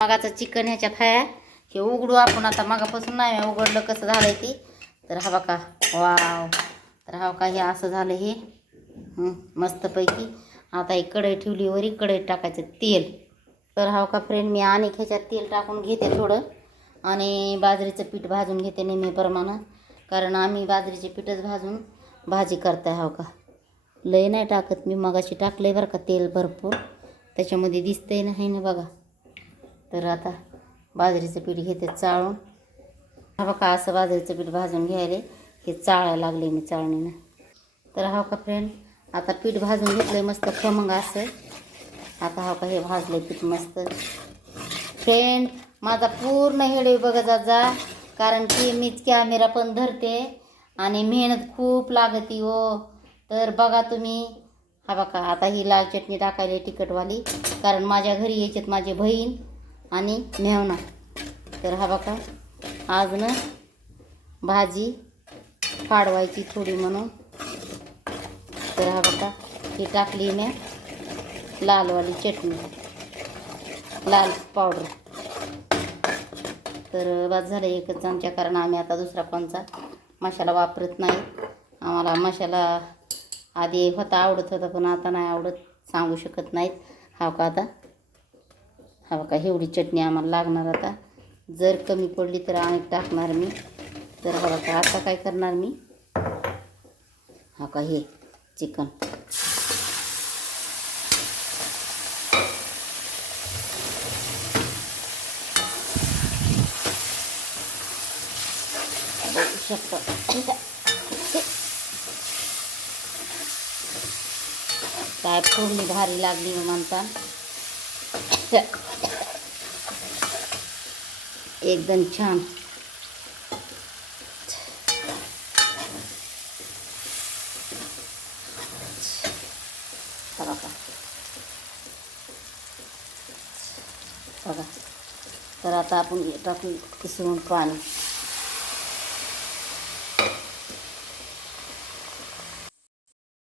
मगाचं chicken ह्याच्यात आहे हे उघडू आपण आता. मगापासून नाही उघडलं कसं झालंय ते. तर हा बघा. वाव. तर हा बघा हे असं झालं हे. मस्तपैकी. आता एक कढई ठेवली वरी. कढईत टाकायचं तेल. तर हा का फ्रेंड मी आणि ह्याच्यात तेल टाकून घेते थोडं. आणि बाजरीचं पीठ भाजून घेते नेहमीप्रमाणे. कारण आम्ही बाजरीचे पीठच भाजून भाजी करताय हो का लय नाही टाकत मी. मगाशी टाकलंय बरं का तेल भरपूर. त्याच्यामध्ये दिसतंय नाही ना बघा. तर आता बाजरीचं पीठ घेते चाळून. हा बघा असं बाजरीचं पीठ भाजून घ्यायला. हे चाळायला लागले मी चाळणीनं. तर हा का फ्रेंड आता पीठ भाजून घेतलंय मस्त खमंग असं. आता हा का हे भाजलंय पीठ मस्त. फ्रेंड माझा पूर्ण हेडे बघत जा जा कारण की मीच कॅमेरा पण धरते आणि मेहनत खूप लागती हो. तर बघा तुम्ही. हा बघा आता ही लाल चटणी टाकायली तिखटवाली. कारण माझ्या घरी यायच्यात माझी बहीण. आणि मेहना तर हा बघा आज ना भाजी फाडवायची थोडी म्हणून. तर हा बघा ही टाकली मी लालवाली चटणी. लाल पावडर. तर बस झालं एकच चमचा कारण आम्ही आता दुसरा कोणचा मसाला वापरत नाही. आम्हाला मसाला आधी होता आवडत होता पण आता नाही आवडत सांगू शकत नाहीत. हा का आता? हा बघा एवढी चटणी आम्हाला लागणार आता. जर कमी पडली तर आणि टाकणार मी. तर हा बघा आता काय करणार मी? हा का हे चिकन. ठीक आहे काय फोडणी भारी लागली म्हणता. एकदम छान बघा तर आता आपण टाकू किसवून पाणी